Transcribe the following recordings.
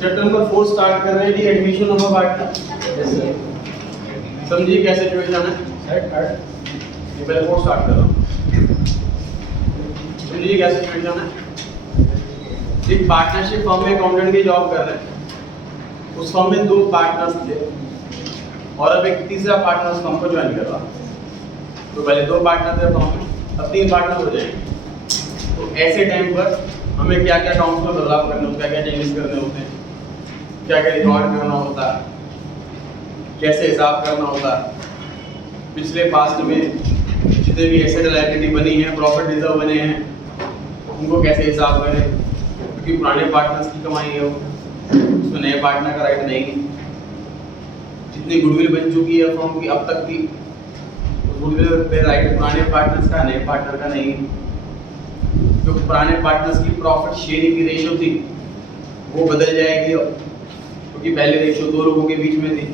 Chapter number 4 start कर रहे हैं जी, admission of a partner. Yes sir. समझिए क्या सिचुएशन है। ये पहले 4 स्टार्ट कर रहा हूँ। समझिए क्या सिचुएशन है। एक पार्टनरशिप फर्म में अकाउंटेंट की जॉब कर रहे हैं। उस फर्म में 2 पार्टनर्स थे और अब एक तीसरा पार्टनर उस फर्म को ज्वाइन कर रहा। तो पहले 2 पार्टनर थे फर्म में, अब 3 पार्टनर हो जाएंगे। तो ऐसे टाइम पर हमें क्या क्या अकाउंट्स में बदलाव करने होते हैं, क्या क्या चेंजेस करने होते हैं, क्या क्या रिकॉर्ड करना होता है, कैसे हिसाब करना होता है, पिछले पास्ट में जितने भी एसेट लायबिलिटी बनी है, प्रॉफिट रिजर्व बने हैं, उनको कैसे हिसाब करें, क्योंकि पुराने पार्टनर्स की कमाई है वो, उसमें नए पार्टनर का राइट नहीं है। जितनी गुडविल बन चुकी है फर्म की अब तक की, उस गुडविल पे राइट पुराने पार्टनर्स का, नए पार्टनर का नहीं है। जो पुराने पार्टनर्स की प्रॉफिट शेयरिंग की रेशियो थी वो बदल जाएगी अब, क्योंकि पहले रेशियो 2 लोगों के बीच में थी,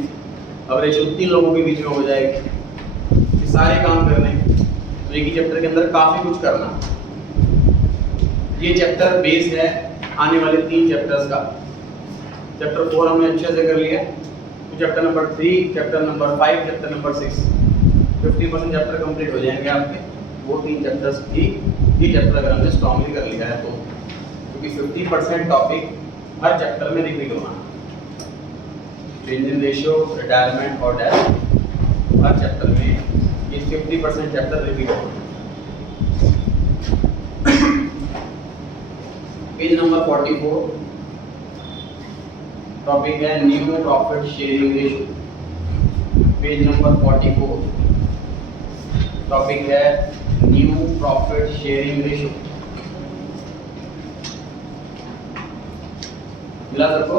अब रेशियो 3 लोगों के बीच में हो जाएगी। ये सारे काम करने तो एक ही चैप्टर के अंदर काफी कुछ करना। ये चैप्टर बेस है आने वाले 3 चैप्टर्स का। चैप्टर 4 हमने अच्छे से कर लिया, तो chapter number 3, chapter number 5, chapter number 6 50% chapter complete हो जाएंगे आपके। वो 3 चैप्टर्स भी ये चैप्टर अगर हमने स्ट्रांगली कर लिया है तो, क्योंकि 50% टॉपिक हर चैप्टर में रिपीट होना। चेंज इन रेशियो, रिटायरमेंट और डेथ, हर चैप्टर में ये 50% चैप्टर रिपीट होना। पेज नंबर 44 टॉपिक है new profit sharing ratio. Page number 44 topic है न्यू प्रॉफिट शेयरिंग रेशियो। मिला सबको?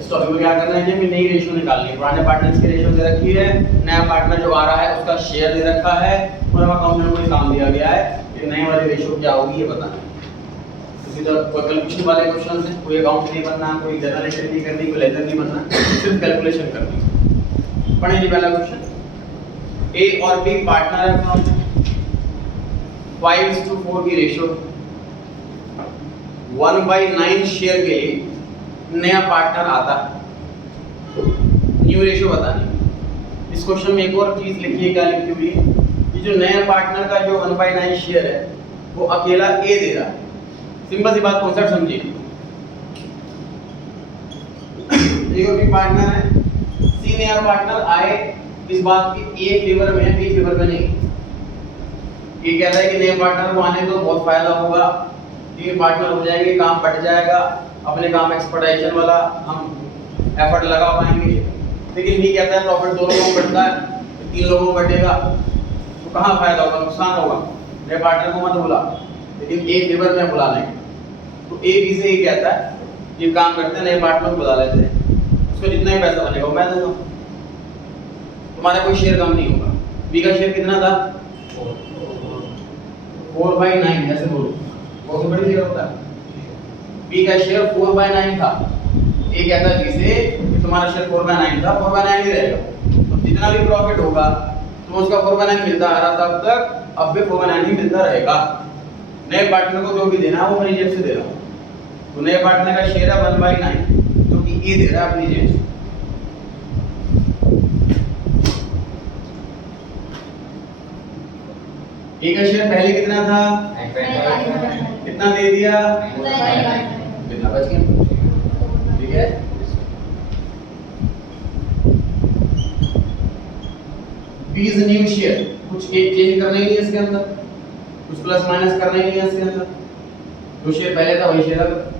इस टॉपिक में क्या करना है कि हमें नई रेशियो निकालनी है। पुराने पार्टनर्स की रेशियो दे रखी है, नया पार्टनर जो आ रहा है उसका शेयर दे रखा है, और हमें अकाउंटेंट को काम दिया गया है कि नए वाली रेशियो क्या होगी ये बताना है। सीधा कोई कैलकुलेशन वाले क्वेश्चन है, कोई अकाउंट नहीं बनना, कोई जर्नल एंट्री नहीं करनी, कोई लेजर नहीं बनना, सिर्फ कैलकुलेशन करनी। पढ़े जी पहला क्वेश्चन। ए और बी पार्टनर है फ्रॉम 5:4 की रेशियो, 1/9 शेयर के लिए नया पार्टनर आता है। न्यू रेशियो बतानी। इस क्वेश्चन में एक और चीज लिखिए, क्या लिखी हुई है, ये जो नया पार्टनर का जो 1/9 शेयर है वो अकेला ए दे रहा है। सिंपल सी बात, कॉन्सेप्ट समझिए। एक और भी पार्टनर है, सी नया पार्टनर आए, इस बात की ए फेवर में है, बी फेवर में नहीं। ये कह रहा है कि नए पार्टनर को आने तो बहुत फायदा होगा, 3 पार्टनर हो जाएंगे, काम बढ़ जाएगा, अपने काम एक्सपर्टाइजेशन वाला हम एफर्ट लगा पाएंगे। लेकिन बी कहता है प्रॉफिट 2 लोगों को बढ़ता है, 3 लोगों को बढ़ेगा, तो कहाँ फायदा होगा, नुकसान होगा। नए पार्टनर को मत बुला, लेकिन ए फेवर में बुला लेंगे। तो ए बी से ये कहता है ये काम करते हैं, नए पार्टनर को बुला लेते हैं, उसको जितना ही पैसा बनेगा वो मैं दूंगा, तुम्हारा कोई शेयर कम नहीं होगा। बी का शेयर कितना था? 4/9, ऐसे बोलो, बहुत बड़ी शेयर होता है। बी का शेयर 4/9 था। ए कहता है बी से कि तुम्हारा शेयर 4/9 था, 4/9 ही रहेगा, तो जितना भी प्रॉफिट होगा तो उसका 4/9 मिलता आ रहा था अब तक, अब भी 4/9 ही मिलता रहेगा। नए पार्टनर को जो भी देना है वो अपनी जेब से दे रहा हूँ। तो नए पार्टनर का शेयर है 1/9 जो कि ए दे रहा है अपनी जेब से। ए का शेयर पहले कितना था? कितना दे दिया? कितना बच गया? ठीक है। बी इज न्यू शेयर, कुछ एक चेंज करना ही नहीं है इसके अंदर, कुछ प्लस माइनस करना ही नहीं है इसके अंदर। जो शेयर पहले था वही शेयर है।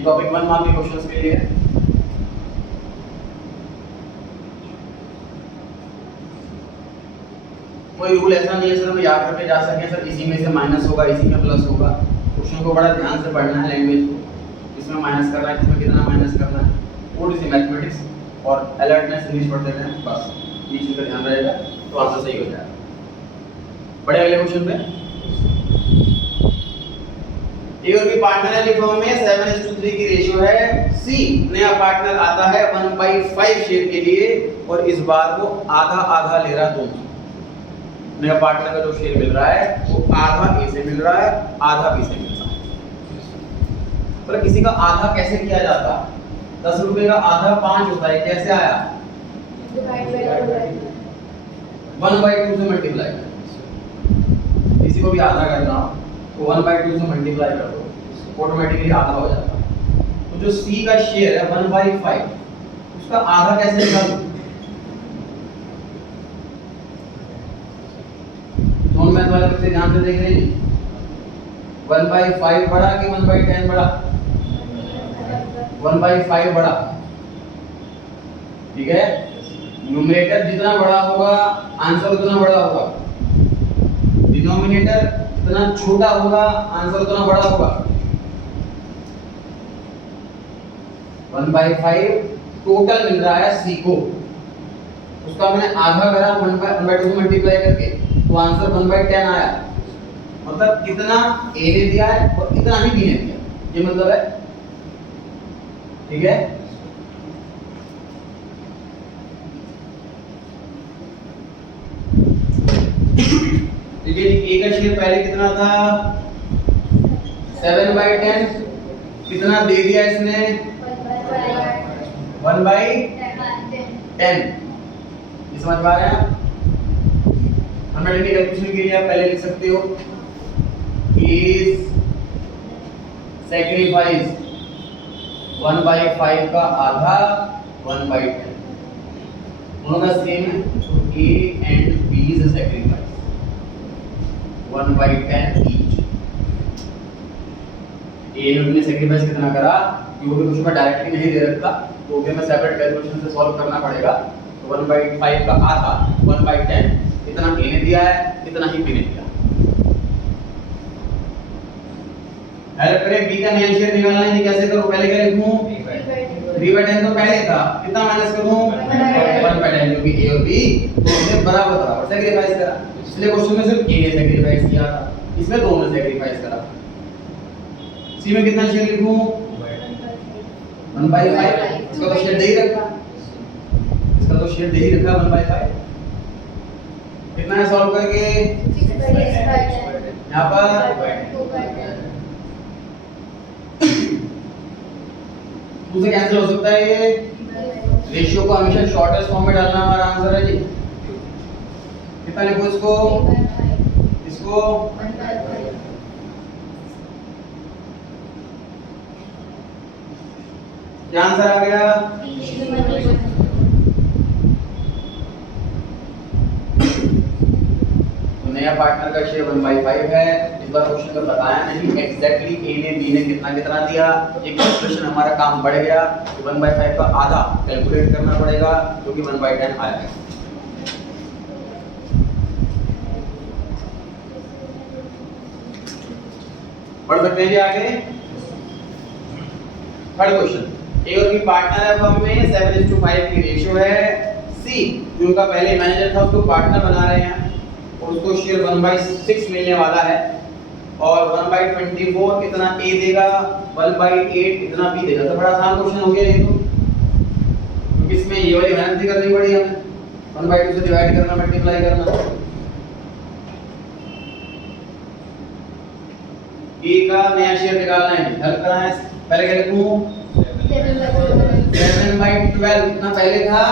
ये टॉपिक 1 मार्क के क्वेश्चंस के लिए है। कोई रूल ऐसा नहीं है सर हम याद करके जा सकें सर इसी में से माइनस होगा इसी में प्लस होगा। क्वेश्चन को बड़ा ध्यान से पढ़ना है, लैंग्वेज को, इसमें माइनस करना है इसमें कितना माइनस करना है, थोड़ी सी मैथमेटिक्स और अलर्टनेस इंग्लिश पढ़ते रहें, बस ये चीज़ का ध्यान रहेगा तो आंसर सही हो जाएगा। बढ़े अगले क्वेश्चन पे। ए और बी पार्टनर है, फर्म में 7:3 की रेशियो है। सी नया पार्टनर आता है 1/5 शेयर के लिए और इस बार वो आधा आधा ले रहा है दोनों। नया पार्टनर का जो शेयर मिल रहा है वो आधा ए से मिल रहा है आधा बी से मिल रहा है। पर किसी का आधा कैसे किया जाता है? 10 रुपए का आधा 5 होता है, कैसे आया? 1/2 से मल्टीप्लाई कर। किसी को भी आधा करना हो तो 1/2 से मल्टीप्लाई कर दो, ऑटोमेटिकली आधा हो जाता है। तो जो सी का शेयर है 1/5 उसका आधा कैसे निकालूं? नॉन मैथ वाले बच्चे ध्यान से देख रहे हैं। 1/5 बड़ा कि 1/10 बड़ा? 1/5 बड़ा, ठीक है। न्यूमरेटर जितना बड़ा होगा आंसर उतना बड़ा होगा, डिनोमिनेटर जितना छोटा होगा आंसर उतना बड़ा होगा। 1/5 टोटल मिल रहा है सी को, उसका मैंने आधा करा 1/2 से मल्टीप्लाई करके तो आंसर 1/10 आया। मतलब कितना ए ने दिया है और कितना ही बी ने दिया, ये मतलब है, ठीक है। देखिए ए का शेयर पहले कितना था 7/10, कितना दे दिया इसने 1/10। ये समझ पा रहे हैं आप? हमें कैलकुलेशन के लिए आप पहले लिख सकते हो इज सैक्रिफाइस 1/5 का आधा 1/10, दोनों का सेम है तो A and B is sacrifice 1/10 each. A ने अपने सैक्रिफाइस कितना करा क्योंकि कुछ में डायरेक्टली नहीं दे रखा तो हमें सेपरेट कैलकुलेशन से सॉल्व करना पड़ेगा। तो 1/5 का आधा 1/10 इतना ए ने दिया है इतना ही बी ने दिया। हेल्प करें बी का नया शेयर निकालना है, कैसे करूं? पहले क्या लिखूं 3/10 तो पहले था, कितना माइनस करूं 1/10 क्योंकि ए और बी दोनों बराबर बराबर सैक्रिफाइस करा। पिछले क्वेश्चन में सिर्फ ए ने सैक्रिफाइस किया था, इसमें दोनों ने सैक्रिफाइस करा। सी में कितना शेयर लिखूं 1/5, इसका तो शेयर दे ही रखा, इसका तो शेयर दे ही रखा 1/5। कितना है सॉल्व करके यहाँ पर 2 से कैंसिल हो सकता है। ये रेशियो को हमेशा शॉर्टेस्ट फॉर्म में डालना हमारा आंसर है जी। कितना लिखो इसको इसको क्या आंसर आ गया? तो नया पार्टनर का शेयर 1/5 है। इस बार क्वेश्चन में बताया नहीं एग्जैक्टली ए ने बी ने कितना कितना दिया। एक कैलकुलेशन हमारा काम बढ़ गया कि 1/5 का आधा कैलकुलेट करना पड़ेगा जो कि 1/10 आया है। पढ़ सकते हैं जी आगे। थर्ड क्वेश्चन, ए और बी पार्टनर है, फर्म में 7:5 की रेशियो है। सी जो उनका पहले मैनेजर था उसको पार्टनर बना रहे हैं और उसको शेयर 1/6 मिलने वाला है और 1/24 इतना ए देगा, 1/8 इतना बी देगा। तो बड़ा आसान क्वेश्चन हो गया ये तो, क्योंकि इसमें ये वाली मेहनत भी करनी पड़ी हमें, 1/2 से डिवाइड करना मल्टीप्लाई करना। ए का नया शेयर निकालना है, हेल्प करना है। पहले क्या लिखूं 7/12 कितना पहले था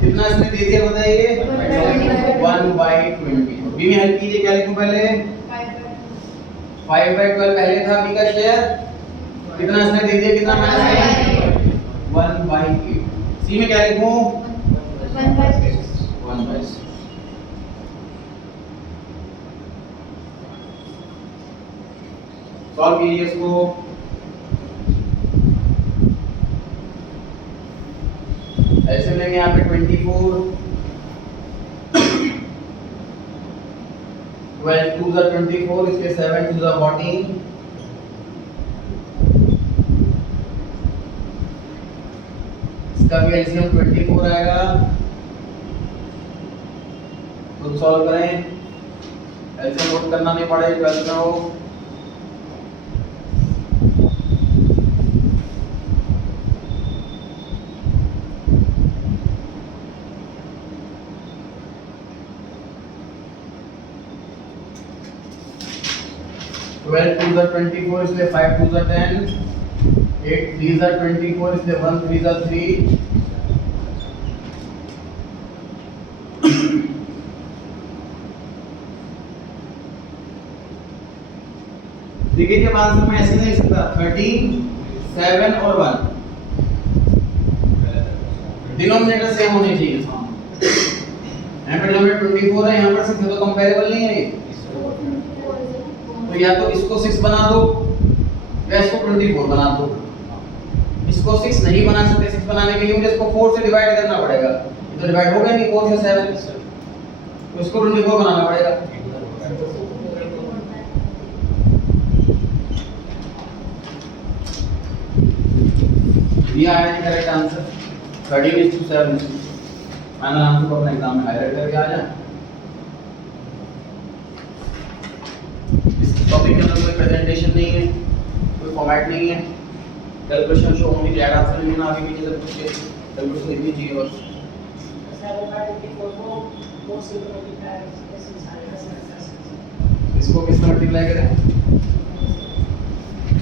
कितना इसने दे दिया बताइए 1/20। बी में हेल्प कीजिए, क्या लिखूं पहले 5/12 पहले था बी का शेयर, कितना इसने दे दिया कितना माइनस 1/8। सी में क्या लिखूं 1/6। सॉल्व कीजिए इसको। यहाँ पे 24, 12 2 ज़ा 24, इसके 7 2 ज़ा 14, इसका भी एलसीएम 24 आएगा। खुद सॉल्व करें, एलसीएम नोट करना नहीं पड़ेगा, 12 में हो। ट्वेल्व 2 ज़ा 24, इसलिए 5 2 ज़ा 10, 8 3 ज़ा 24, इसलिए 1 3 ज़ा 3, देखिए जब आंसर में ऐसे नहीं सकता 13 7 और 1 डिनोमिनेटर सेम होने चाहिए। यहाँ पे डिनोमिनेटर 24 है, यहाँ पर 6 है, तो कंपैरेबल नहीं है ये। तो या तो इसको 6 बना दो या इसको 24 बना दो। इसको 6 नहीं बना सकते, 6 बनाने के लिए मुझे इसको 4 से डिवाइड करना पड़ेगा। ये तो डिवाइड हो गया नहीं 4 से 7, तो इसको 24 बनाना पड़ेगा। दिया है करेक्ट आंसर 13:7। फाइनल आंसर को अपने एग्जाम में हाईलाइट करके आ जाए। इस टॉपिक के अंदर कोई प्रेजेंटेशन नहीं है, कोई फॉर्मेट नहीं है, कैलकुलेशन शो होंगे, डायरेक्ट आंसर नहीं ना, आगे पीछे सब कुछ कैलकुलेशन लिखनी चाहिए। और इसको किस तरह मल्टीप्लाई करें,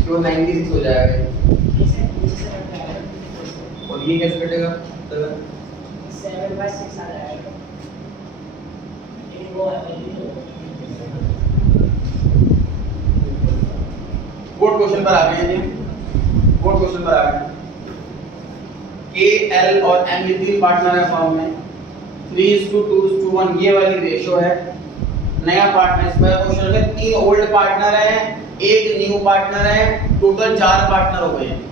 तो 96 हो जाएगा। और ये कैसे कटेगा, 7/6 आ जाएगा। बोर्ड क्वेश्चन पर आ गए हैं जी, बोर्ड क्वेश्चन पर आ गए। के एल और एम ये तीन पार्टनर है फॉर्म में, 3:2:1 ये वाली रेशो है। नया पार्टनर इस पर क्वेश्चन में 3 ओल्ड पार्टनर है, 1 न्यू पार्टनर है, टोटल 4 पार्टनर हो गए हैं।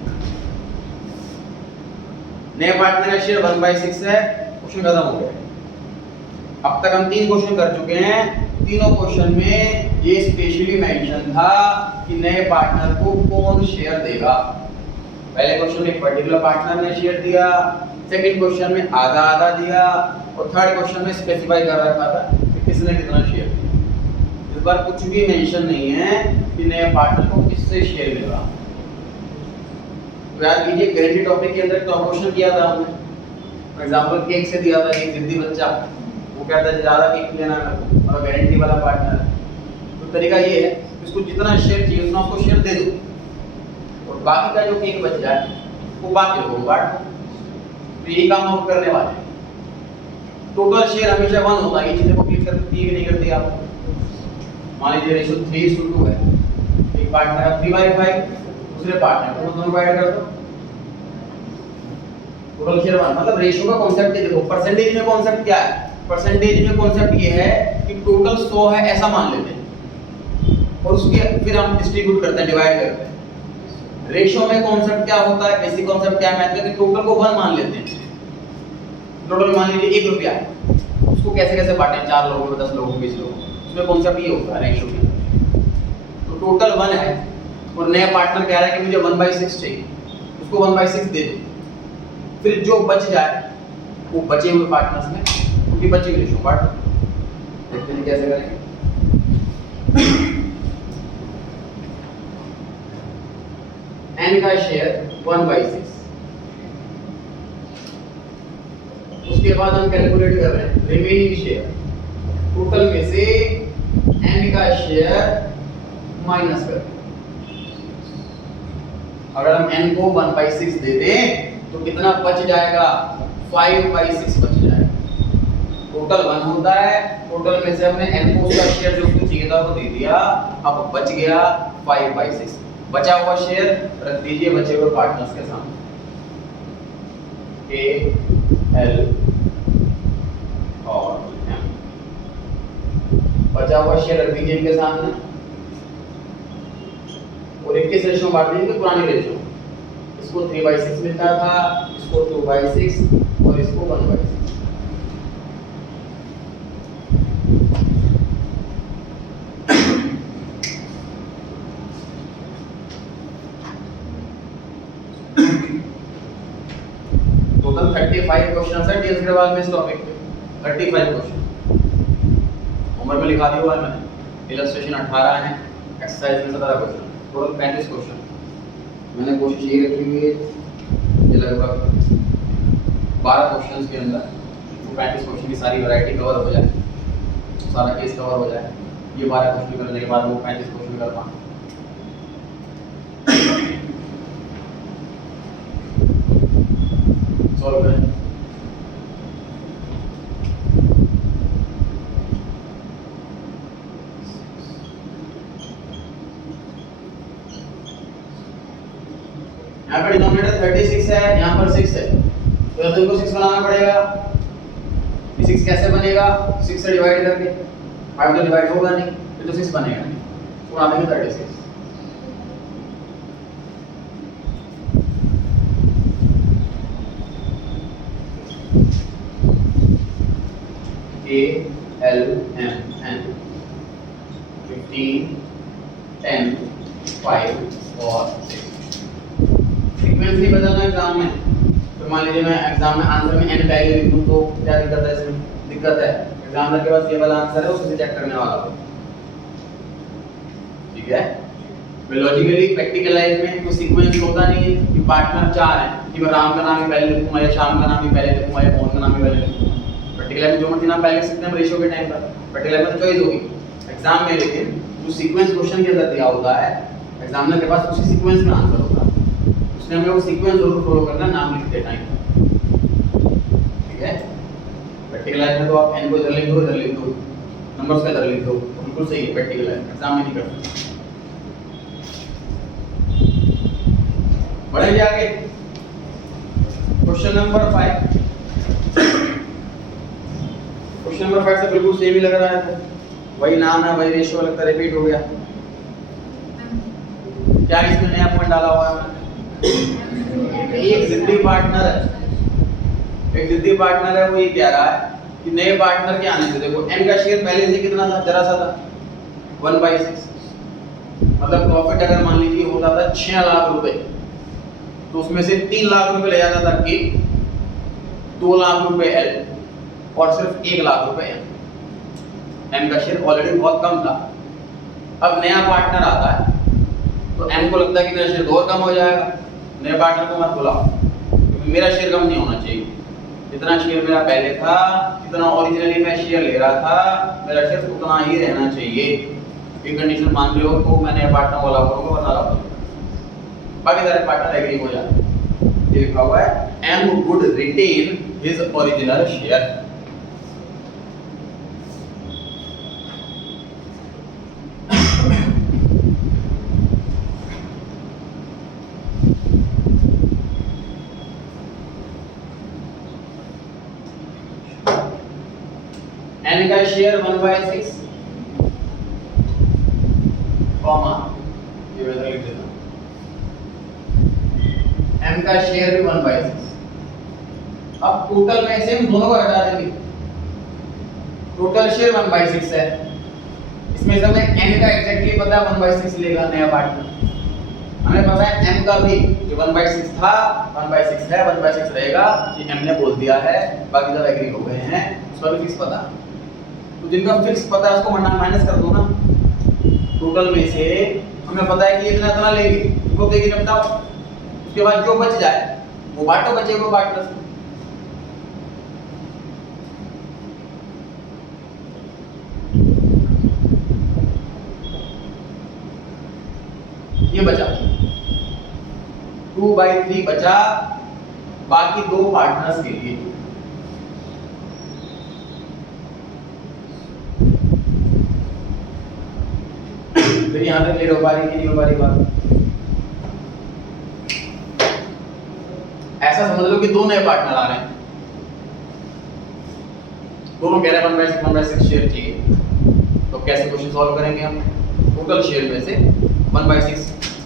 नए पार्टनर का शेयर 1/6 है। क्वेश्चन खत्म हो गया। अब तक हम 3 क्वेश्चन कर चुके हैं। तीनों क्वेश्चन में ये स्पेशली मेंशन था कि नए पार्टनर को कौन शेयर देगा। पहले क्वेश्चन में एक पर्टिकुलर पार्टनर ने शेयर दिया, सेकंड क्वेश्चन में आधा आधा दिया, और थर्ड क्वेश्चन में स्पेसिफाई कर रखा था कि किसने कितना शेयर दिया। इस बार कुछ भी मेंशन नहीं है कि नए पार्टनर को किससे शेयर मिलेगा। तो याद कीजिए गारंटी टॉपिक के अंदर तो क्वेश्चन किया था हमने, फॉर एग्जांपल केक से दिया था। एक जिद्दी बच्चा वो कहता है ज्यादा केक लेना है और गारंटी वाला पार्टनर है, तो तरीका ये है इसको जितना शेयर चाहिए उतना उसको शेयर दे दो, और बाकी का जो केक बच जाए वो बाकी लोगों को बांट दो। तो यही काम हम करने वाले हैं। टोटल शेयर हमेशा 1 होता है। ये चीजें को क्लिक करती है कि नहीं करती आप? मान लीजिए रेशियो 3:2 है, एक पार्टनर है 3/5, दूसरे पार्टनर को दोनों डिवाइड कर दो, टोटल शेयर 1। मतलब रेशियो का कांसेप्ट देखो, परसेंटेज में कांसेप्ट क्या है? परसेंटेज में कांसेप्ट ये है कि टोटल 100 है ऐसा मान लेते हैं, और उसके फिर हम डिस्ट्रीब्यूट करते हैं, डिवाइड करते हैं। रेशियो में कांसेप्ट क्या होता है, बेसिक कांसेप्ट क्या है मैथ का, कि टोटल को 1 मान लेते हैं। टोटल मान लीजिए 1 रुपया, उसको कैसे कैसे बांटें, 4 लोगों में, 10 लोगों में, 20 लोगों में, उसमें कांसेप्ट ये होता है रेशियो में। तो टोटल 1 है और नया पार्टनर कह रहा है कि मुझे 1/6 चाहिए, उसको 1/6 दे दो। फिर जो बच जाए वो बचे हुए पार्टनर्स में उनकी बची हुई रेशियो बांट दो। देखते हैं कैसे करेंगे। n का शेयर 1/6, उसके बाद हम कैलकुलेट कर रहे हैं रिमेनिंग शेयर। टोटल में से n का शेयर माइनस कर, अगर हम n को 1/6 दे दें तो कितना बच जाएगा, 5/6 बच जाएगा। टोटल 1 होता है, टोटल में से हमने n को उसका शेयर जो उसको चाहिए था वो दे दिया, अब बच गया 5/6। बचा हुआ शेयर रख दीजिए बचे हुए पार्टनर्स के सामने, A, L और M। बचा हुआ शेयर रख दीजिए इनके सामने, और 21 रेशो बांट दीजिए पुरानी रेशो। इसको 3/6 मिलता था, इसको 2/6 और इसको इसको 1/6। टोटल 35 क्वेश्चन है टीएस अग्रवाल में इस टॉपिक पे। 35 क्वेश्चन होमवर्क में लिखा दिया हुआ है मैंने। इलस्ट्रेशन 18 है, एक्सरसाइज में 17 क्वेश्चन, टोटल 35 क्वेश्चन। मैंने कोशिश ये रखी हुई है कि लगभग 12 क्वेश्चंस के अंदर वो 35 क्वेश्चन की सारी वैरायटी कवर हो जाए, सारा केस कवर हो जाए। ये 12 क्वेश्चन करने के बाद वो 35 क्वेश्चन कर पाऊँ। सॉल्व करें। यहाँ पर डिनोमिनेटर 36 है, यहाँ पर 6 है, तो तुमको 6 बनाना पड़ेगा। ये 6 कैसे बनेगा? 6 से डिवाइड करके। 5 तो डिवाइड होगा नहीं, फिर तो 6 बनेगा नहीं, तो बना देंगे 36। A L M N 15 10 5 और 6। सीक्वेंस नहीं बदलना एग्जाम में, तो मान लीजिए मैं एग्जाम में आंसर में n पहले लिख दूं तो क्या दिक्कत है? इसमें दिक्कत है, एग्जामिनर के पास ये वाला आंसर है, उसे चेक करने वाला हो। ठीक है, लॉजिकली प्रैक्टिकल लाइफ में कोई सीक्वेंस होता नहीं है कि पार्टनर 4 हैं कि मैं राम का नाम ही पहले लिखूंगा या श्याम का नाम ही पहले लिखूंगा या मोहन का नाम ही पहले लिखूंगा। प्रैक्टिकल लाइफ में जो मर्जी नाम पहले लिख सकते हैं रेशियो के टाइम पर, प्रैक्टिकल लाइफ में चॉइस होगी। एग्जाम में लेकिन जो सीक्वेंस क्वेश्चन के अंदर दिया होता है, एग्जामिनर के पास उसी सीक्वेंस में आंसर होता है, उसने हमें वो सीक्वेंस जरूर फॉलो करना नाम लिखते टाइम। ठीक है, प्रैक्टिकल लाइफ में तो आप n को इधर लिख दो, इधर लिख दो, नंबर्स का इधर लिख दो, बिल्कुल सही है। प्रैक्टिकल लाइफ एग्जाम में नहीं करते। बढ़ेंगे आगे, क्वेश्चन नंबर 5। क्वेश्चन नंबर 5 से बिल्कुल सेम ही लग रहा है, तो वही नाम है, वही रेशियो लगता है, रिपीट हो गया। क्या इसमें नया पॉइंट डाला हुआ है? एक जिद्दी पार्टनर है, एक जिद्दी पार्टनर है, वो ये कह रहा है कि नए पार्टनर के आने से देखो n का शेयर पहले से कितना था? जरा सा था, 1/6। मतलब प्रॉफिट अगर मान लीजिए होता था 6 लाख रुपए, तो उसमें से 3 लाख रुपए ले जाता था कि 2 लाख रुपए L और सिर्फ 1 लाख रुपए M का शेयर ऑलरेडी बहुत कम था। अब नया पार्टनर आता है तो M को लगता है कि मेरा शेयर और कम हो जाएगा। नए पार्टनर को मत बुलाओ क्योंकि मेरा शेयर कम नहीं होना चाहिए। जितना शेयर मेरा पहले था, जितना ओरिजिनली मैं शेयर ले रहा था, मेरा शेयर उतना ही रहना चाहिए। ये कंडीशन मान लो तो मैं नए पार्टनर को अलाउ करूंगा, वरना अलाउ करूंगा। बाकी सारे पार्टनर एग्री हो जाते। ये लिखा हुआ है M would retain his original share। n का शेयर 1/6 कॉमा, ये मैं लिख देता हूं, m का शेयर भी 1/6। अब टोटल में से हम दोनों को हटा देंगे। टोटल शेयर 1/6 है, इसमें से हमें n का एग्जैक्टली पता है 1/6 लेगा नया पार्टनर। हमें पता है m का भी जो 1/6 था 1/6 है, 1/6 रहेगा, ये m ने बोल दिया है, बाकी सब एग्री हो गए हैं, उसका भी फिक्स पता। तो जिनका फिक्स पता है उसको माइनस कर दो ना। टोटल में से हमें पता है कि इतना इतना लेंगे, इनको देगी ना बताओ। उसके बाद जो बच जाए वो बांटो, बचेगा पार्टनर से। ये बचा 2/3 बचा बाकी दो पार्टनर्स के लिए। फिर यहां तक क्लियर हो पा रही कि नहीं हो पा रही बात? ऐसा समझ लो कि दो नए पार्टनर आ रहे हैं, दोनों कह रहे हैं 1/6 शेयर चाहिए। तो कैसे क्वेश्चन सॉल्व करेंगे हम? टोटल शेयर में से 1/6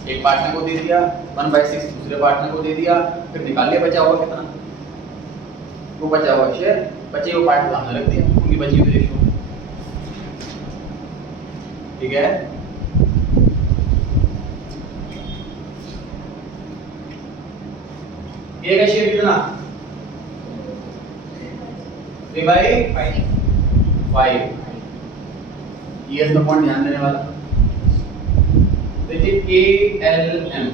एक पार्टनर को दे दिया, 1/6 दूसरे पार्टनर को दे दिया, फिर निकालिए बचा हुआ कितना। वो बचा हुआ शेयर, बचे हुए पार्ट सामने रख दिया, उनकी बची हुई रेशियो। ठीक है, ए का शेयर कितना 3/5। ये इसमें पॉइंट ध्यान देने वाला। देखिए KLM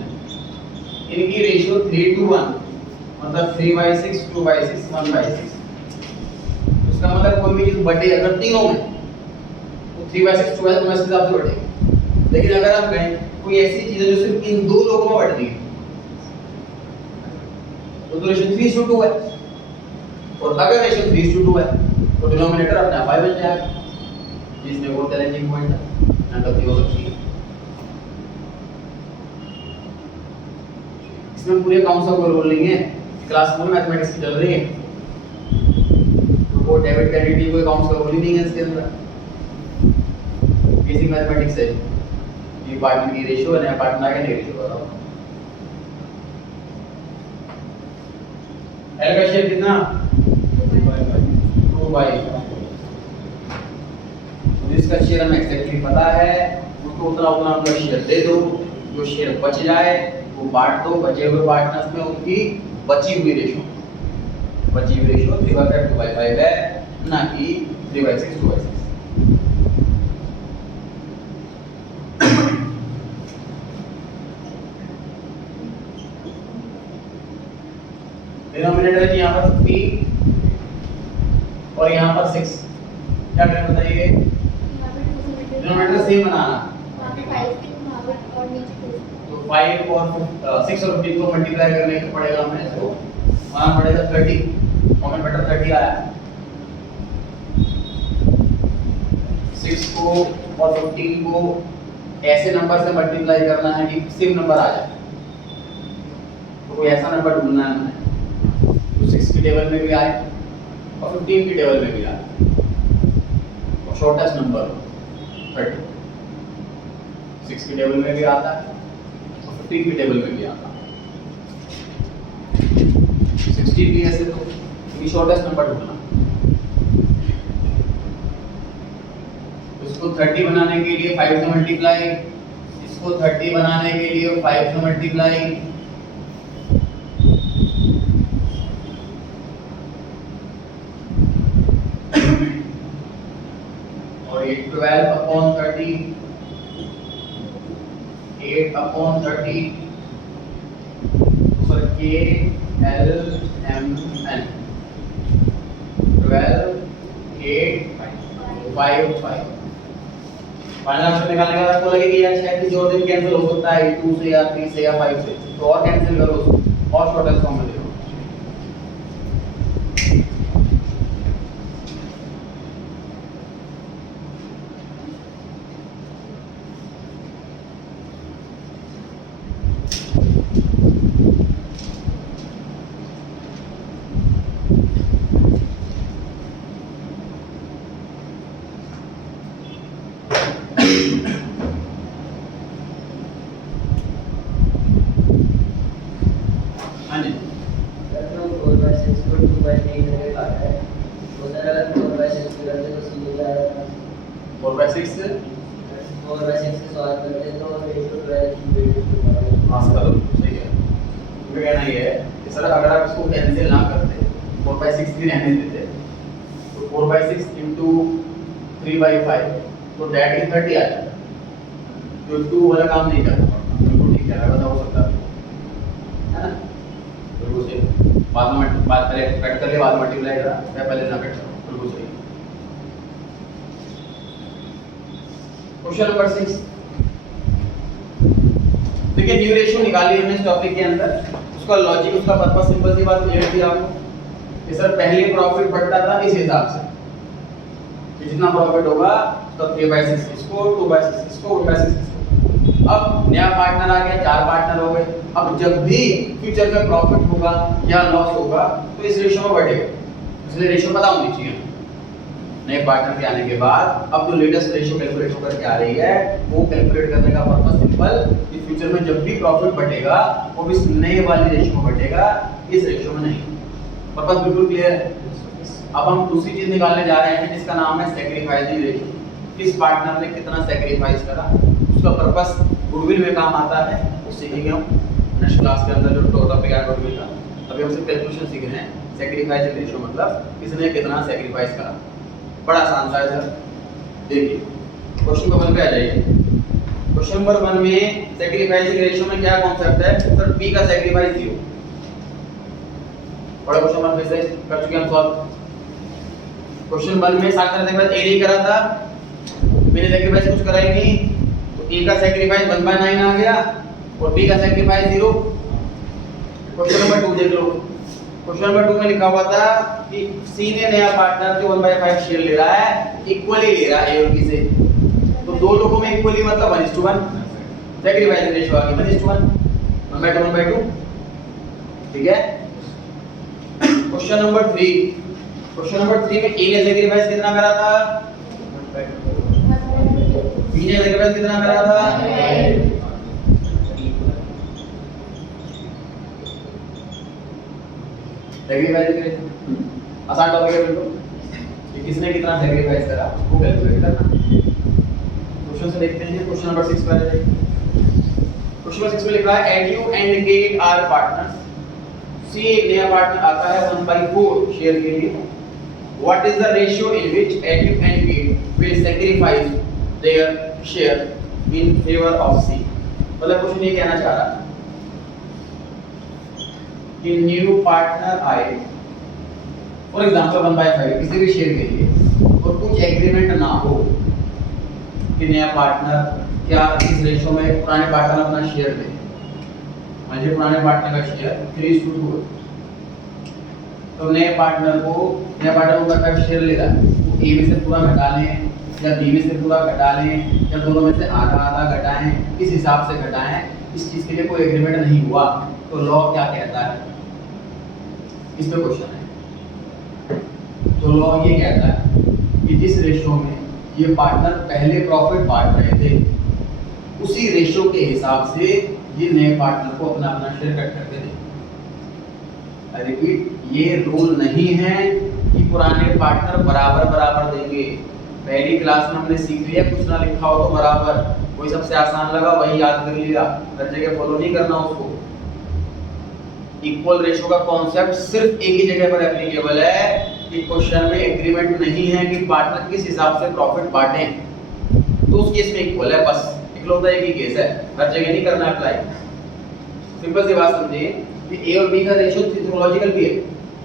इनकी रेशियो 3:1, मतलब 3/6, 2/6, 1/6। उसका मतलब कोई भी चीज बटे अगर तीनों में तो 3/6, 2/6 में हिसाब से बटेगी। लेकिन अगर हम कहें कोई ऐसी चीज है जो सिर्फ इन दो लोगों में बटती है तो रेशियो 3:2 है, और अगर रेशियो 3:2 है तो डिनोमिनेटर अपने आप 5 बन जाएगा, जिसमें वो चैलेंजिंग पॉइंट है ना गलती हो सकती है। इसमें पूरे अकाउंट्स का कोई रोल नहीं है, क्लास में मैथमेटिक्स की चल रही है तो वो डेबिट क्रेडिट कोई अकाउंट्स का रोल ही नहीं है इसके अंदर। बेसिक मैथमेटिक्स है, ये पार्टनर की रेशियो है, नया पार्टनर का नहीं रेशियो बताओ। एल का शेयर कितना 2/5। जिसका शेयर हमें एग्जैक्टली पता है उसको उतना उतना अपना शेयर दे दो, जो शेयर बच जाए वो बांट दो बचे हुए पार्टनर्स में, उनकी बची हुई रेशियो 3/5 2/5 है, ना कि 3/6 2/6। डिनोमिनेटर है यहाँ पर 3 और यहाँ पर 6, क्या करें बताइए? डिनोमिनेटर सेम बनाना, तो 5 और 6 और 15 को मल्टीप्लाई करने को पड़ेगा हमें, तो वहां पड़ेगा 30, कॉमन फैक्टर 30 आया। 6 को और 15 को ऐसे नंबर से मल्टीप्लाई करना है कि सेम नंबर आ जाए, तो कोई ऐसा नंबर ढूंढना है हमें जो 6 की टेबल में भी आए और 15 की टेबल में भी आए, और शॉर्टेस्ट नंबर 30 6 की टेबल में भी आता है और 15 की टेबल में भी आता है। 16 भी ऐसे, तो ये शॉर्टेस्ट नंबर ढूंढना। इसको 30 बनाने के लिए 5 से मल्टीप्लाई, इसको 30 बनाने के लिए 5 से मल्टीप्लाई, और ये 12/30, 8/30, सॉरी KLMN 12 8 5 5। फाइनल आंसर निकालने के बाद आपको लगे कि यार शायद किसी और दिन कैंसिल हो सकता है 2 से या 3 से या 5 से, तो और कैंसिल करो उसको और शॉर्टेस्ट फॉर्म में देखो। हाँ जी 4/6 को 2/3 में काटा है, तो सर अगर 4/6 से करते तो सी हो जाएगा। 4/6 से 4/6 से सॉल्व करते तो रेशियो 12 पास करो, सही है। मुझे कहना ये है कि सर अगर आप इसको कैंसिल ना करते 4/6 भी रहने देते तो 4/6 into 3/5 तो डेट की 30 आ जाता, जो 2 वाला काम नहीं करता। बिल्कुल ठीक है, ऐसा हो सकता है ना, बिल्कुल सही। बाद में बात करें, कट करके बाद मल्टीप्लाई करा, मैं पहले ना कट करूं, बिल्कुल सही। क्वेश्चन नंबर 6, देखिए न्यू रेशियो निकाली हमने इस टॉपिक के अंदर, उसका लॉजिक, उसका पर्पस सिंपल सी बात क्लियर थी आपको कि सर पहले प्रॉफिट बढ़ता था इस हिसाब से कि जितना प्रॉफिट होगा तो 3/6 इसको, 2/6 इसको, 1/6 इसको। अब नया पार्टनर आ गया, 4 पार्टनर हो गए। अब जब भी फ्यूचर में प्रॉफिट होगा या लॉस होगा तो इस रेशियो में बढ़ेगा, इसलिए रेशियो पता होनी चाहिए। नए पार्टनर के आने के बाद अब जो लेटेस्ट रेशियो कैलकुलेट होकर के आ रही है वो कैलकुलेट करने का पर्पस सिंपल कि फ्यूचर में जब भी प्रॉफिट बढ़ेगा वो भी इस नए वाली रेशियो में बढ़ेगा, इस रेशियो में नहीं। पर्पस बिल्कुल क्लियर है। अब हम दूसरी चीज निकालने जा रहे हैं जिसका नाम है सैक्रिफाइसिंग रेशियो। किस पार्टनर ने कितना सैक्रिफाइस करा, उसका पर्पस गुडविल में काम आता है, वो सीखेंगे हम नेक्स्ट क्लास के अंदर जो टॉपिक है गुडविल का। अभी हम सिर्फ कैलकुलेशन सीख रहे हैं। सैक्रिफाइसिंग रेशियो मतलब किसने कितना सैक्रिफाइस करा। बड़ा आसान सा है सर। देखिए क्वेश्चन नंबर 1 पे आ जाइए। क्वेश्चन नंबर 1 में सैक्रिफाइसिंग रेशियो में क्या कॉन्सेप्ट है सर? पी का सैक्रिफाइस 0। बड़ा क्वेश्चन नंबर फिर से कर चुके हम सॉल्व। क्वेश्चन 1 में साक्षर सैक्रिफाइस ए नहीं करा था, मैंने सैक्रिफाइस कुछ करा ही नहीं, तो ए का सैक्रिफाइस 1/9 आ गया और बी का सैक्रिफाइस 0। क्वेश्चन नंबर 2 देख लो। क्वेश्चन नंबर 2 में लिखा हुआ था कि सी ने नया पार्टनर जो 1/5 शेयर ले रहा है, इक्वली ले रहा है ए और बी से। तो दो लोगों में इक्वली मतलब 1:1। सैक्रिफाइस रेशियो आ गई 1:1, 1/2। ठीक है। Question number 3। क्वेश्चन नंबर 3 में ए ने सैक्रिफाइस कितना करा था? बी ने सैक्रिफाइस कितना करा था? सैक्रिफाइस आसान टॉपिक है बिल्कुल। कि किसने कितना सैक्रिफाइस करा वो कैलकुलेट करना। क्वेश्चन से देखते हैं। क्वेश्चन नंबर 6 पर है। क्वेश्चन नंबर 6 में लिखा है एडयू एंड गेट आर पार्टनर्स। सी एक नया पार्टनर आता है 1/4 शेयर के लिए। What is the ratio in which edu and gate will sacrifice their share in favor of C? मतलब क्वेश्चन ये कहना चाह रहा है कि न्यू पार्टनर आए फॉर एग्जांपल 1/5 किसी भी शेयर के लिए और कुछ एग्रीमेंट ना हो कि नया पार्टनर क्या इस रेशियो में पुराने पार्टनर अपना शेयर दे। मान लीजिए पुराने पार्टनर का शेयर 3:2 है, तो नए पार्टनर को 1/5 शेयर ले रहा है, वो ए में से पूरा घटा लें या बी में से पूरा घटा लें या दोनों में से आधा आधा घटाएं, इस हिसाब से घटाएं। इस चीज के लिए कोई एग्रीमेंट नहीं हुआ तो लॉ क्या कहता है, इस पे क्वेश्चन है। तो लॉ ये कहता है कि जिस रेशियो में ये पार्टनर पहले प्रॉफिट बांट रहे थे, उसी रेशियो के हिसाब से ये नए पार्टनर को अपना अपना शेयर कट करके दें। आई रिपीट, ये रूल नहीं है कि पुराने पार्टनर बराबर बराबर देंगे। पहली क्लास में हमने सीख लिया कुछ ना लिखा हो तो बराबर, कोई सबसे आसान लगा वही याद कर लिया, हर जगह फॉलो नहीं करना उसको। इक्वल रेशियो का कॉन्सेप्ट सिर्फ एक ही जगह पर एप्लीकेबल है कि क्वेश्चन में एग्रीमेंट नहीं है कि पार्टनर किस हिसाब से प्रॉफिट बांटें, तो उस केस में इक्वल है। बस इकलौता एक ही केस है, हर जगह नहीं करना अप्लाई। सिंपल सी बात समझिए कि ए और बी का रेशियो थियोलॉजिकल भी है।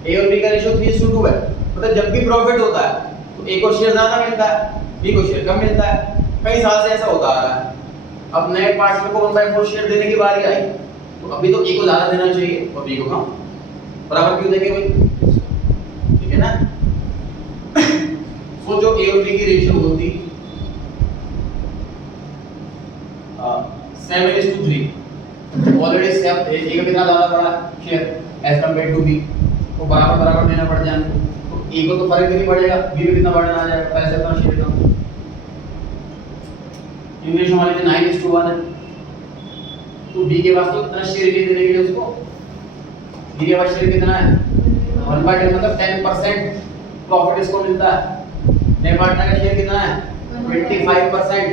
ए और बी का रेशियो 3:2 है, मतलब जब भी प्रॉफिट होता है तो ए को शेयर ज्यादा मिलता है, बी को शेयर कम मिलता है। कई साल से ऐसा होता आ रहा है। अब नए पार्टनर को 1/4 शेयर देने की बारी आई, तो अभी तो ए को ज्यादा देना चाहिए और बी को कम। बराबर क्यों देंगे भाई? ठीक है ना। सोचो ए और बी की रेशियो होती 7:3। ऑलरेडी ए का कितना ज्यादा बड़ा share as compared to B, तो बराबर बराबर देना पड़ जाए। तो ए को तो फर्क नहीं पड़ेगा, बी में कितना बढ़ना आ जाएगा, पहले से अपना शेयर कम। इंग्लिश में मान लीजिए 9:1 है, तो बी के पास तो कितना शेयर देने के लिए उसको, बी के पास शेयर कितना है 1/10, मतलब 10% प्रॉफिट इसको मिलता है। नए पार्टनर का शेयर कितना है 25%।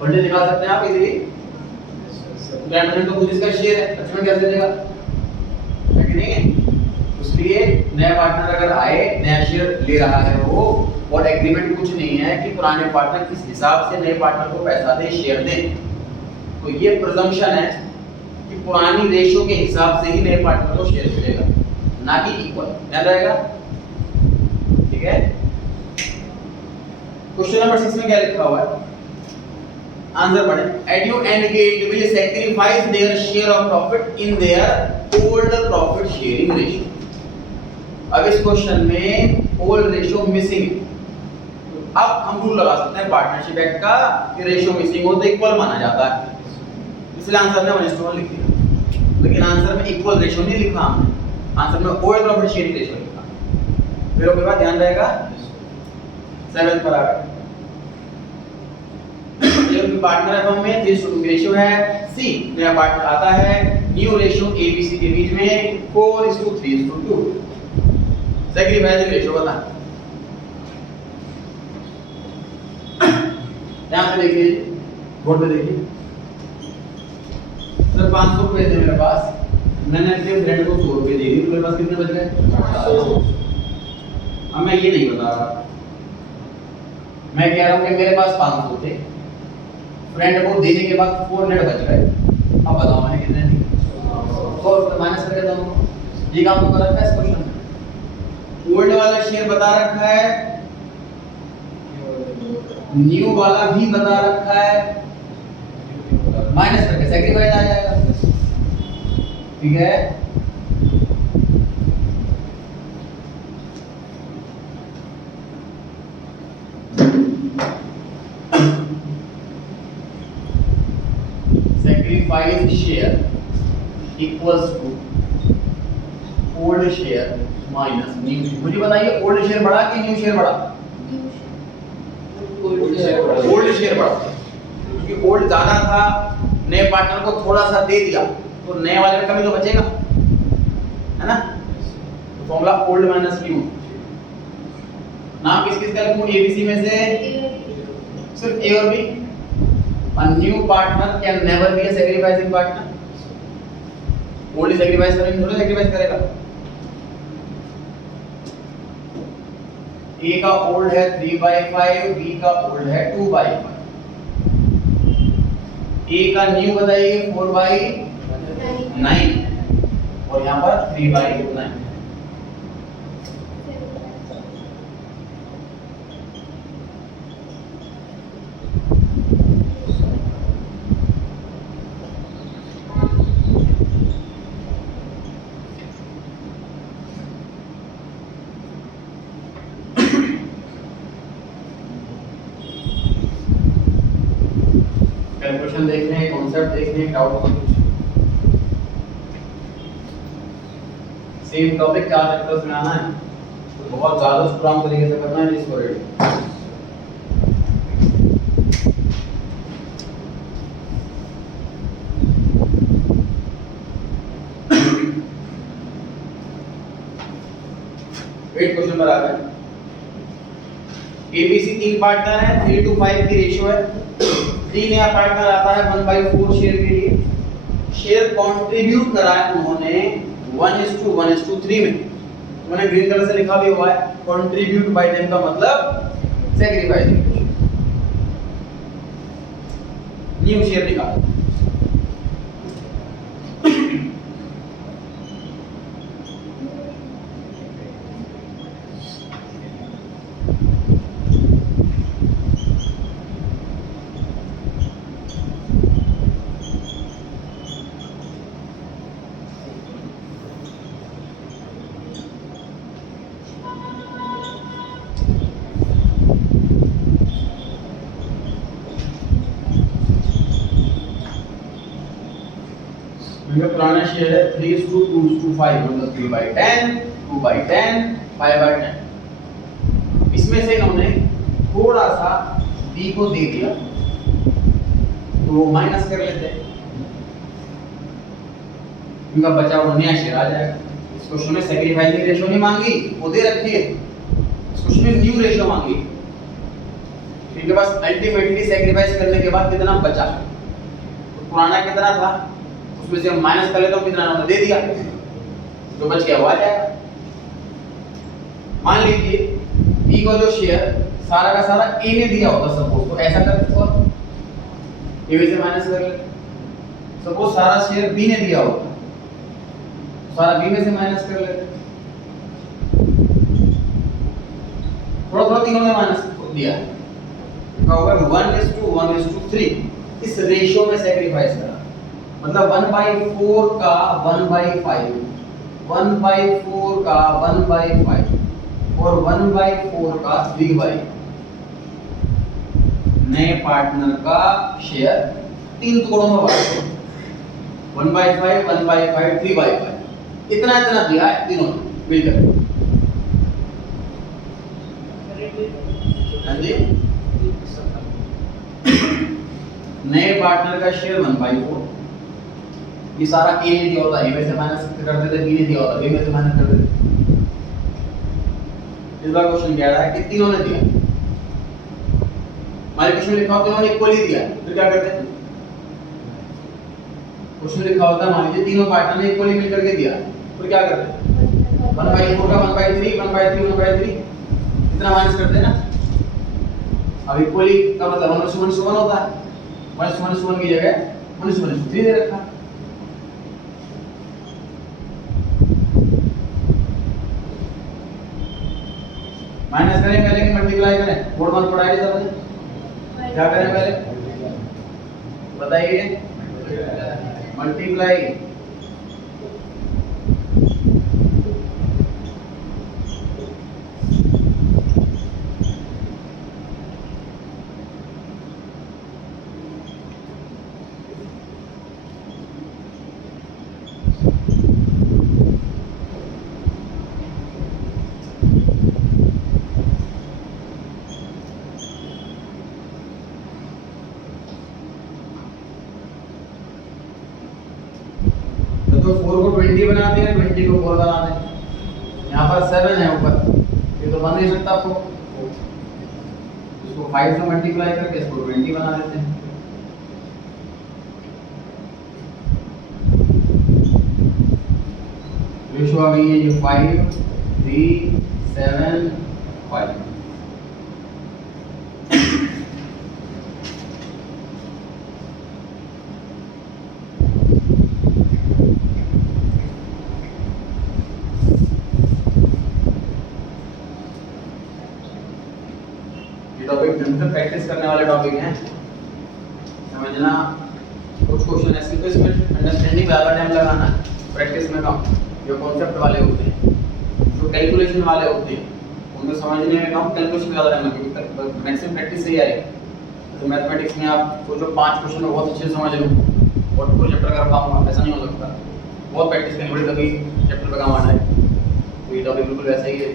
वोल्टेज निकाल सकते हैं आप इजीली। 10% तो खुद इसका शेयर है, अच्छा कैसे दे देगा, है कि नहीं है? इसलिए नया पार्टनर अगर आए, नया शेयर ले रहा है वो, और एग्रीमेंट कुछ नहीं है कि पुराने पार्टनर किस हिसाब से नए पार्टनर को पैसा दे, शेयर दे, तो ये प्रिजम्पशन है कि पुरानी रेशियो के हिसाब से ही नए पार्टनर को शेयर मिलेगा, ना कि इक्वल। ध्यान रहेगा, ठीक है। क्वेश्चन नंबर 6 में क्या लिखा हुआ है, आंसर पढ़ें। एडयू and get will sacrifice their share of profit in their old profit sharing ratio. अब इस क्वेश्चन में ओल्ड रेशियो मिसिंग है। अब हम रूल लगा सकते हैं पार्टनरशिप एक्ट का कि रेशियो मिसिंग हो तो इक्वल माना जाता है, इसलिए आंसर में 1:1 लिख दिया। लेकिन आंसर में इक्वल रेशियो नहीं लिखा हमने, आंसर में ओल्ड प्रॉफिट शेयरिंग रेशियो लिखा। मेरे को बात ध्यान रहेगा। 7 पर आ गए। ये पार्टनर है, हम में 3:2 रेशियो है। सी नया पार्टनर आता है, न्यू रेशियो एबीसी के बीच में 4:3:2 सैक्रिफाइसिंग रेशियो बता। यहां से देखिए बोर्ड पे देखिए सर 500 रुपए थे मेरे पास, मैंने अपने फ्रेंड को 100 रुपए दे दी, तो मेरे पास कितने बच गए? 400। अब मैं ये नहीं बता रहा, मैं कह रहा हूं कि मेरे पास 500 थे, फ्रेंड को देने के बाद 400 बच गए। अब बताओ मैंने कितने दिए? 100 रुपए माइनस करके दोनों। ये काम तो कर रखा है इस क्वेश्चन में। ओल्ड वाला शेयर बता रखा है, न्यू वाला भी बता रखा है, माइनस करके सैक्रिफाइस आ जाएगा। ठीक है, sacrificed share equals to old share minus new। मुझे बताइए ओल्ड शेयर बड़ा कि न्यू शेयर बड़ा? ओल्ड शेयर बड़ा, क्योंकि ओल्ड ज्यादा था, नए पार्टनर को थोड़ा सा दे दिया, तो नए वाले में कमी तो बचेगा, है ना? तो फॉर्मूला ओल्ड माइनस न्यू। नाम किस किस का लिखूं एबीसी में से? सिर्फ ए और B. A new partner can never be a sacrificing partner। Old sacrifice करेंगे, थोड़ा सैक्रिफाइस करेगा। ए का ओल्ड है 3/5, बी का ओल्ड है 2/5। ए का न्यू बताइए 4/9 और यहाँ पर 3/9। कैलकुलेशन देखने हैं, कॉन्सेप्ट देखने हैं, डाउट मत पूछिए। सेम टॉपिक 4 चैप्टर्स में आना है, तो बहुत ज्यादा स्ट्रांग तरीके से करना है इसको रेडी। वेट क्वेश्चन पर आ गए। एबीसी 3 पार्टनर है, 3:5 की रेशियो है। 3 नया पार्टनर आता है 1/4 शेयर के लिए। शेयर कंट्रीब्यूट करा है उन्होंने 1:1:3 में। मैंने ग्रीन कलर से लिखा भी हुआ है, कंट्रीब्यूट बाय देम का मतलब सैक्रिफाइसिंग। न्यू शेयर निकालो। इनका पुराना शेयर है 3:2:5 मतलब 3/10, 2/10, 5/10। इसमें से इन्होंने थोड़ा सा बी को दे दिया, तो माइनस कर लेते हैं, इनका बचा हुआ नया शेयर आ जाएगा। इस क्वेश्चन में सैक्रिफाइसिंग रेशियो नहीं मांगी, वो दे रखी है। इस क्वेश्चन में न्यू रेशियो मांगी। इनके पास अल्टीमेटली सैक्रिफाइस करने के बाद कितना बचा, तो पुराना कितना था उसमें से हम माइनस कर लेते हैं, कितना उन्होंने दे दिया, जो बच गया वो आ जाएगा। मान लीजिए बी को जो शेयर सारा का सारा ए ने दिया होता सपोज, तो ऐसा करते तो ए में से माइनस कर ले। सपोज सारा शेयर बी ने दिया होता, सारा बी में से माइनस कर लेते। थोड़ा थोड़ा तीनों में माइनस दिया, क्या होगा 1:1:3। इस रेशियो में सैक्रिफाइस करा, मतलब 1/4 का 1/5, 1/4 का 1/5 और 1/4 का 3/5। नए पार्टनर का शेयर 3 टुकड़ों में बांट, 1/5, 1/5, 3/5। इतना इतना दिया है तीनों मिलकर। हाँ जी, नए पार्टनर का शेयर 1/4, ये सारा ए ने दिया होता, ए में से माइनस करते थे, बी ने दिया होता, बी में से माइनस करते थे। इस बार क्वेश्चन कह रहा है कि तीनों ने दिया, हमारे क्वेश्चन लिखा होता तीनों ने इक्वली दिया, तो क्या करते हैं? क्वेश्चन लिखा होता मान लीजिए तीनों पार्टनर ने इक्वली मिलकर के दिया, तो क्या करते हैं? 1/4 का 1/3, 1/3, 1/3 इतना माइनस करते हैं ना। अब इक्वली का मतलब 1:1 होता है, 1:1 की जगह 1:3 दे रखा। माइनस करें पहले कि मल्टीप्लाई करें? बोर्ड मत पढ़ाइए सब, क्या करें पहले बताइए? मल्टीप्लाई। तो 4 को 20 बना दिया, 20 को 4 बना दें। यहाँ पर 7 है ऊपर, ये तो बन नहीं सकता 4, इसको 5 से मल्टीप्लाई करके इसको 20 बना देते हैं। रेशो आ गई है ये 5, 3, 7, 5। टॉपिक ढंग से प्रैक्टिस करने वाले टॉपिक हैं, समझना। कुछ क्वेश्चन ऐसे तो इसमें अंडरस्टैंडिंग ज़्यादा टाइम लगाना है, प्रैक्टिस में कम। जो कॉन्सेप्ट वाले होते हैं, जो कैलकुलेशन वाले होते हैं, उनको समझने में कम, कैलकुलेशन में ज़्यादा टाइम लगेगा, मैक्सिमम प्रैक्टिस से ही आएगी। तो मैथमेटिक्स में आप सोचो 5 क्वेश्चन में बहुत अच्छे से समझ लो और पूरे चैप्टर कर पाऊंगा, ऐसा नहीं हो सकता। बहुत प्रैक्टिस करनी पड़ेगी तभी चैप्टर पे काम आना है। तो ये टॉपिक बिल्कुल वैसा ही है।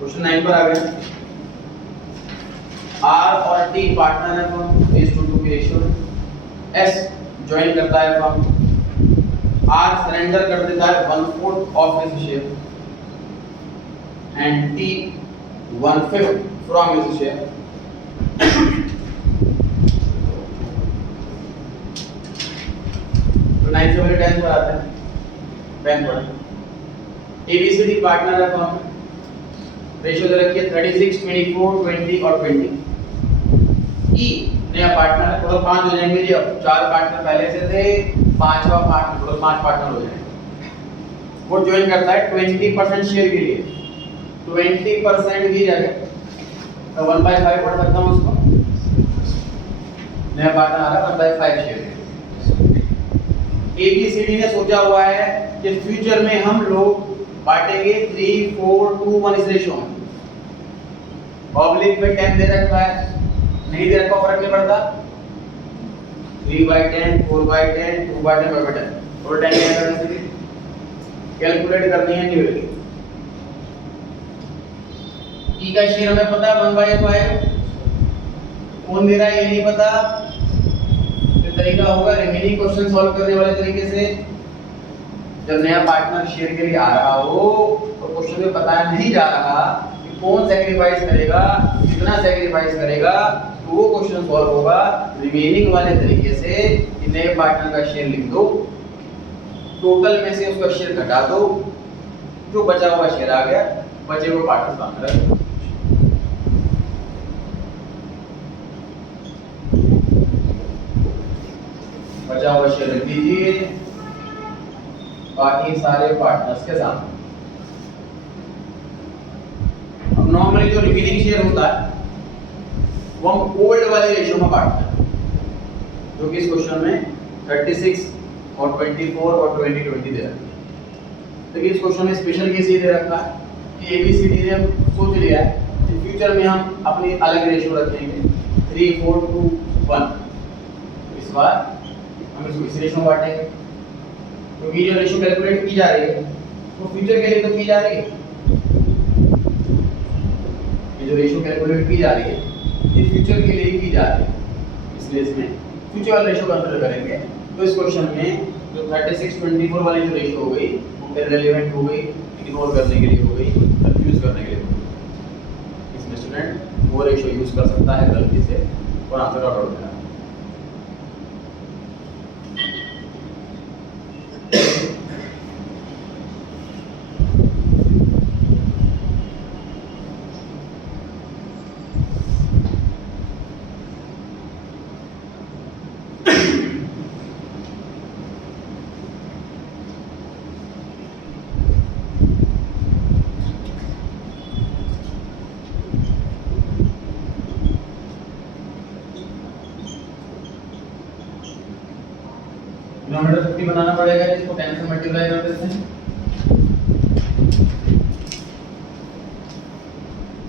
क्वेश्चन 9 पर आ गए। R और T पार्टनर है फॉर्म, इज टू 2 की रेशियो। S ज्वाइन करता है फॉर्म, R सरेंडर कर देता है 1/4 of his share and T 1/5 from his share. तो 9 से पहले 10 पर आते हैं। 10 पर ABCD पार्टनर है फॉर्म, रेशियो दे रखी है 36, 24, 20 और 20। ई नया पार्टनर है, टोटल 5 हो जाएंगे जी। अब 4 पार्टनर पहले से थे, 5वां पार्टनर, टोटल 5 पार्टनर हो जाएंगे। वो ज्वाइन करता है 20% शेयर के लिए, 20% की जगह तो 1/5 पढ़ सकता हूँ उसको। नया पार्टनर आ रहा है 1/5 शेयर। ABCD ने सोचा हुआ है कि फ्यूचर में हम लोग बांटेंगे 3, 4, 2, 1 इस रेशियो में। ऑब्लिक में 10 दे रखा है, नहीं दे रखा फर्क नहीं पड़ता। 3/10, 4/10, 2/10, 5/10 और 10 कैलकुलेट करनी है न्यूमेरिकल। ई का शेयर हमें पता है 1/5, कौन दे रहा है ये नहीं पता। तो तरीका होगा रिमेनिंग क्वेश्चन सॉल्व करने वाले तरीके से। जब नया पार्टनर शेयर के लिए आ रहा हो तो क्वेश्चन में बताया नहीं जा रहा कि कौन सैक्रिफाइस करेगा, कितना सैक्रिफाइस करेगा, तो वो क्वेश्चन सॉल्व होगा रिमेनिंग वाले तरीके से कि नए पार्टनर का शेयर लिख दो, टोटल में से उसका शेयर घटा दो, जो बचा हुआ शेयर आ गया, बचे हुए पार्टनर सामने रख दो। बचा हुआ शेयर रख दीजिए बाकी सारे पार्टनर्स के साथ। अब नॉर्मली जो रिमेनिंग शेयर होता है वो हम ओल्ड वाले रेशियो में बांटते हैं, जो कि इस क्वेश्चन में 36 और 24 और 20 दे रखा है। तो इस क्वेश्चन में स्पेशल केस ये दे रखा है कि ABCD ने सोच लिया है कि फ्यूचर में हम अपनी अलग रेशियो रखेंगे 3, 4, 2, 1। इस बार हम इसको इस रेशियो में बांटेंगे, क्योंकि जो रेशियो कैलकुलेट की जा रही है वो फ्यूचर के लिए तो की जा रही है। ये जो रेशियो कैलकुलेट की जा रही है ये फ्यूचर के लिए की जा रही है, इसलिए इसमें म्यूचुअल रेशियो कंसीडर करेंगे। तो इस क्वेश्चन में जो 36-24 वाली जो रेशियो हो गई वो इररिलेवेंट हो गई, इग्नोर करने के लिए हो गई, कंफ्यूज करने के लिए हो गई। इसमें स्टूडेंट वो रेशियो यूज कर सकता है गलती से और आंसर आउट हो जाएगा। डिनोमिनेटर 50 बनाना पड़ेगा, इसको 10 से मल्टीप्लाई कर देते हैं।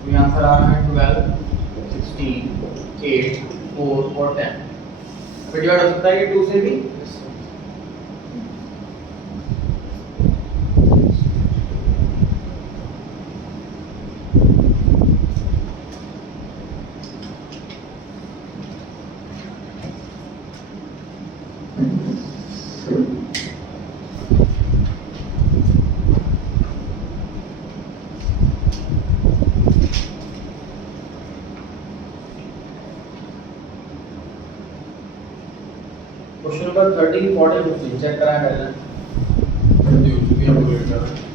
तो आंसर आ रहा है 12, 16, 8, 4 और 10। फिर डिवाइड हो सकता है कि 2 से भी। क्वेश्चन नंबर 13, 14, 15 चेक करा पहले। जो भी हम लोग कर रहे हैं